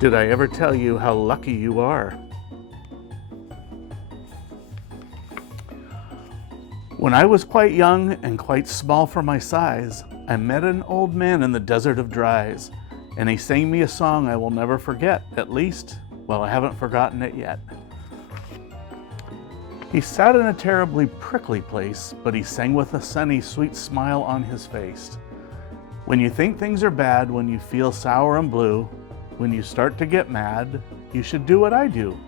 Did I ever tell you how lucky you are? When I was quite young and quite small for my size, I met an old man in the desert of Dries, and he sang me a song I will never forget, at least, well, I haven't forgotten it yet. He sat in a terribly prickly place, but he sang with a sunny, sweet smile on his face. When you think things are bad, when you feel sour and blue, when you start to get mad, you should do what I do.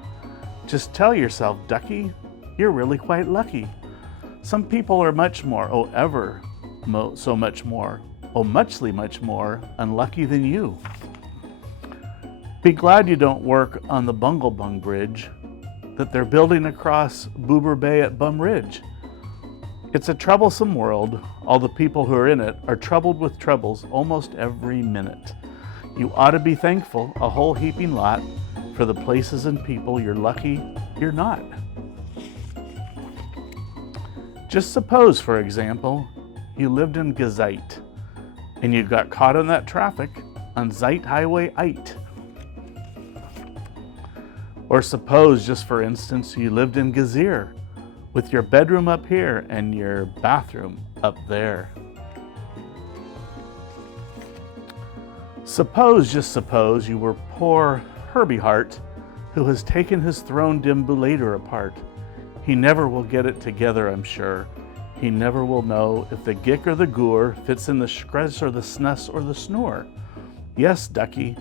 Just tell yourself, ducky, you're really quite lucky. Some people are much more, so much more, muchly much more unlucky than you. Be glad you don't work on the Bunglebung Bridge that they're building across Boober Bay at Bum Ridge. It's a troublesome world. All the people who are in it are troubled with troubles almost every minute. You ought to be thankful, a whole heaping lot, for the places and people you're lucky you're not. Just suppose, for example, you lived in Gezeit and you got caught in that traffic on Zeit Highway 8. Or suppose, just for instance, you lived in Gezeer with your bedroom up here and your bathroom up there. Suppose, just suppose, you were poor Herbie Hart, who has taken his throne deambulator apart. He never will get it together, I'm sure. He never will know if the gick or the goor fits in the screz or the snus or the snore. Yes, ducky,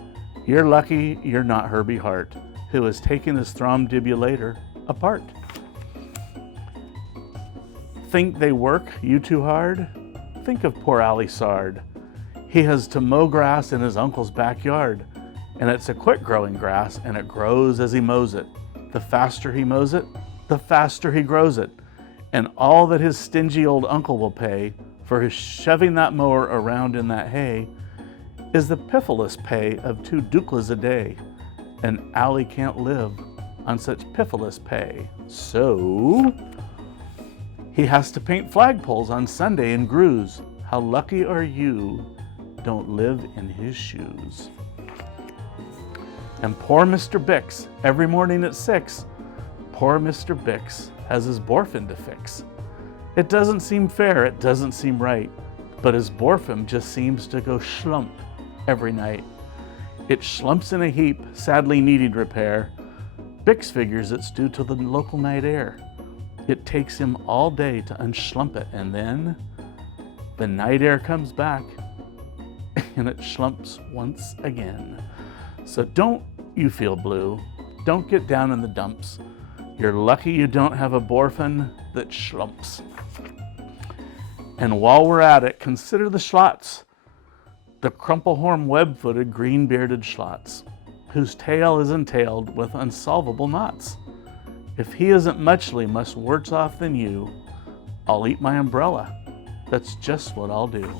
you're lucky you're not Herbie Hart, who has taken his throne deambulator apart. Think they work you too hard? Think of poor Ali Sard. He has to mow grass in his uncle's backyard, and it's a quick-growing grass, and it grows as he mows it. The faster he mows it, the faster he grows it, and all that his stingy old uncle will pay for his shoving that mower around in that hay is the piffless pay of 2 duklas a day, and Ali can't live on such piffless pay. So he has to paint flagpoles on Sunday in Gruz. How lucky are you don't live in his shoes. And poor Mr. Bix, every morning at 6, poor Mr. Bix has his Borfin to fix. It doesn't seem fair, it doesn't seem right, but his Borfin just seems to go schlump every night. It schlumps in a heap, sadly needing repair. Bix figures it's due to the local night air. It takes him all day to unschlump it, and then the night air comes back and it schlumps once again. So don't you feel blue. Don't get down in the dumps. You're lucky you don't have a Borfin that schlumps. And while we're at it, consider the schlots, the crumplehorn web-footed green-bearded schlots, whose tail is entailed with unsolvable knots. If he isn't muchly worse off than you, I'll eat my umbrella. That's just what I'll do.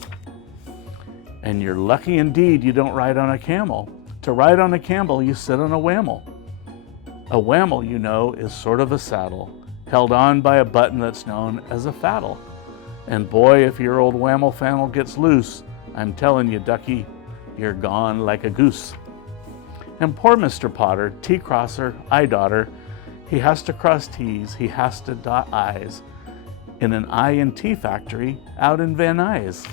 And you're lucky indeed you don't ride on a camel. To ride on a camel, you sit on a whammel. A whammel, you know, is sort of a saddle, held on by a button that's known as a faddle. And boy, if your old whammel fannel gets loose, I'm telling you, ducky, you're gone like a goose. And poor Mr. Potter, T-crosser, I-daughter, he has to cross T's, he has to dot I's in an I&T factory out in Van Nuys.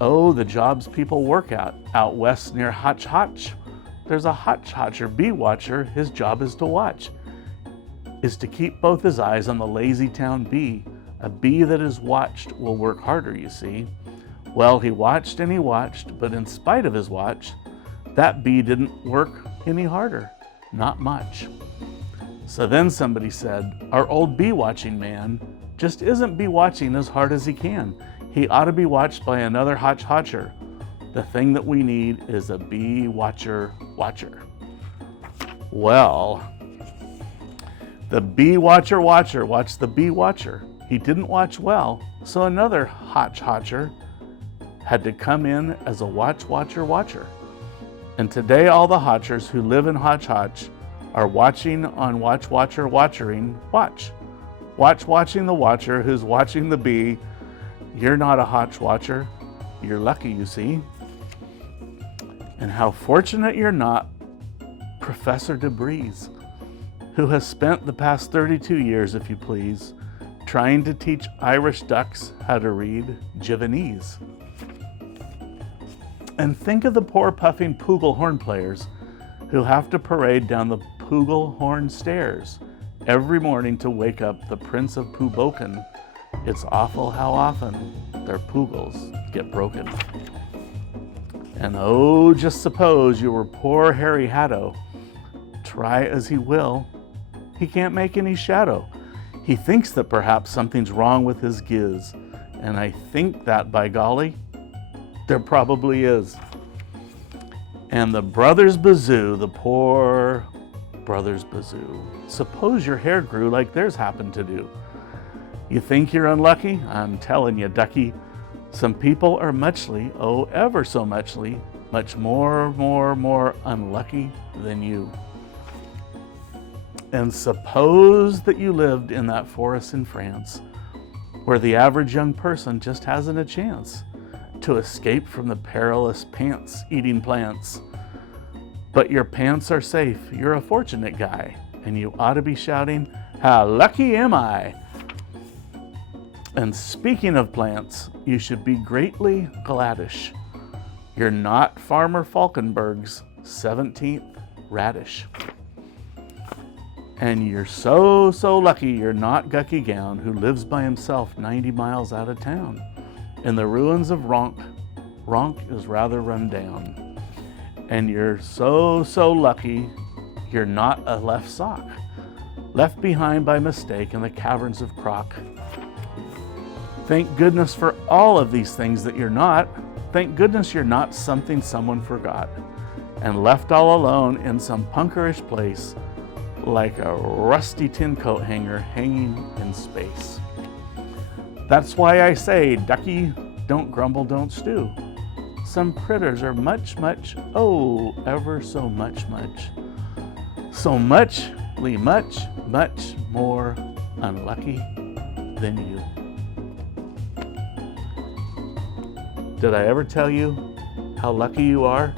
Oh, the jobs people work at out west near Hotch Hotch. There's a Hotch Hotcher bee watcher. His job is to watch, is to keep both his eyes on the lazy town bee. A bee that is watched will work harder, you see. Well, he watched and he watched, but in spite of his watch, that bee didn't work any harder, not much. So then somebody said, our old bee watching man just isn't bee watching as hard as he can. He ought to be watched by another Hotch Hotcher. The thing that we need is a bee watcher. Well, the bee watcher watched the bee watcher. He didn't watch well, so another Hotch Hotcher had to come in as a watcher. And today all the Hotchers who live in Hotch Hotch are watching on watching the watcher who's watching the bee. You're not a Hotch watcher. You're lucky, you see. And how fortunate you're not Professor Debris, who has spent the past 32 years, if you please, trying to teach Irish ducks how to read Javanese. And think of the poor puffing Pooglehorn players who have to parade down the Pooglehorn stairs every morning to wake up the Prince of Pooboken. It's awful how often their poogles get broken. And oh, just suppose you were poor Harry Hatto. Try as he will, he can't make any shadow. He thinks that perhaps something's wrong with his giz, and I think that, by golly, there probably is. And the Brothers Bazoo, the poor Brothers Bazoo, suppose your hair grew like theirs happened to do. You think you're unlucky? I'm telling you, ducky, some people are muchly, oh, ever so muchly, much more unlucky than you. And suppose that you lived in that forest in France, where the average young person just hasn't a chance to escape from the perilous pants-eating plants. But your pants are safe, you're a fortunate guy, and you ought to be shouting, "How lucky am I!" And speaking of plants, you should be greatly gladdish. You're not Farmer Falkenberg's 17th radish. And you're so lucky you're not Gucky Gown, who lives by himself 90 miles out of town in the ruins of Ronk. Ronk is rather run down. And you're so lucky you're not a left sock, left behind by mistake in the caverns of Croc. Thank goodness for all of these things that you're not. Thank goodness you're not something someone forgot and left all alone in some punkerish place like a rusty tin coat hanger hanging in space. That's why I say, ducky, don't grumble, don't stew. Some critters are much, oh, ever so much, so much more unlucky than you. Did I ever tell you how lucky you are?